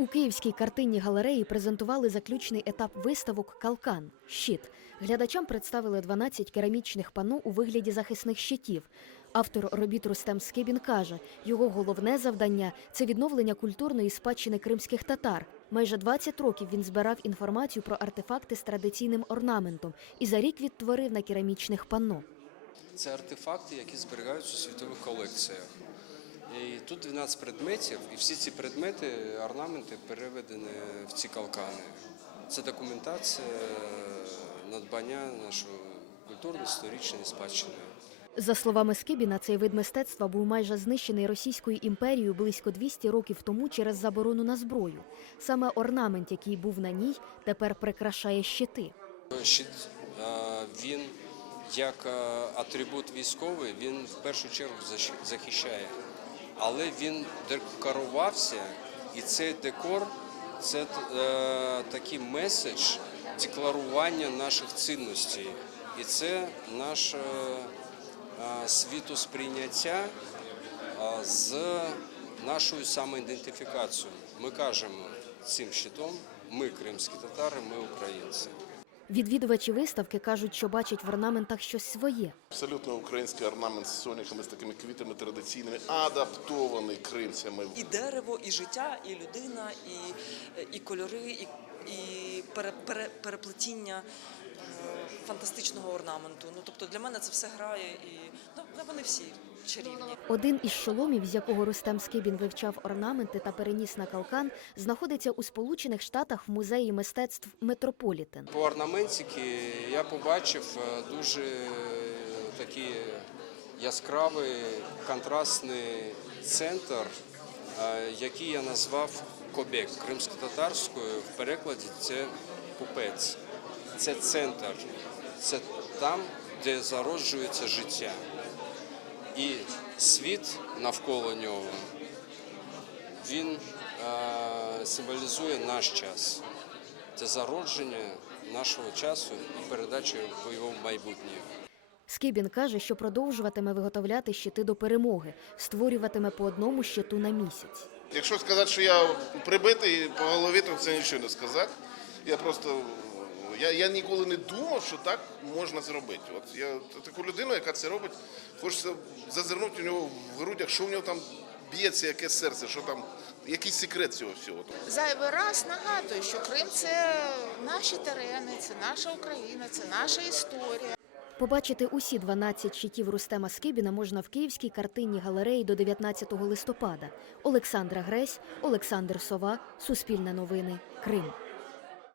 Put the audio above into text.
У Київській картинній галереї презентували заключний етап виставок Калкан щит. Глядачам представили 12 керамічних панно у вигляді захисних щитів. Автор робіт Рустем Скибін каже, його головне завдання це відновлення культурної спадщини кримських татар. Майже 20 років він збирав інформацію про артефакти з традиційним орнаментом і за рік відтворив на керамічних панно. Це артефакти, які зберігаються у світових колекціях. І тут 12 предметів, і всі ці предмети, орнаменти переведені в ці калкани. Це документація надбання нашої культурно-історичної спадщини. За словами Скибіна, цей вид мистецтва був майже знищений Російською імперією близько 200 років тому через заборону на зброю. Саме орнамент, який був на ній, тепер прикрашає щити. Щит, він як атрибут військовий, він в першу чергу захищає. Але він декорувався, і цей декор це е, такий меседж декларування наших цінностей. І це наше е, світосприйняття е, з нашою самоідентифікацією. Ми кажемо цим щитом, ми кримські татари, ми українці. Відвідувачі виставки кажуть, що бачать в орнаментах щось своє. Абсолютно український орнамент з соняхами, з такими квітами традиційними, адаптований кримцями. і дерево, і життя, і людина, і, і кольори, і, і пере, пере, переплетіння е, фантастичного орнаменту. Ну тобто для мене це все грає, і ну, вони всі чарівні. Один із шоломів, з якого Рустем Скибін вивчав орнаменти та переніс на калкан, знаходиться у Сполучених Штатах в музеї мистецтв Метрополітен. По орнаментики я побачив е, дуже е, такий яскравий контрастний центр, е, який я назвав Кобек кримсько-татарською. В перекладі це пупець. Це центр, це там, де зароджується життя. І світ навколо нього він е, символізує наш час. Це зародження нашого часу і передача в його майбутнє. Скибін каже, що продовжуватиме виготовляти щити до перемоги, створюватиме по одному щиту на місяць. Якщо сказати, що я прибитий по голові, то це нічого не сказати. Я просто я, я ніколи не думав, що так можна зробити. От я таку людину, яка це робить, хочеться зазирнути у нього в грудях, що в нього там б'ється, яке серце, що там, який секрет цього всього. Зайвий раз нагадую, що Крим це наші терени, це наша Україна, це наша історія. Побачити усі 12 щитів Рустема Скибіна можна в Київській картинній галереї до 19 листопада. Олександра Гресь, Олександр Сова, Суспільне новини, Крим.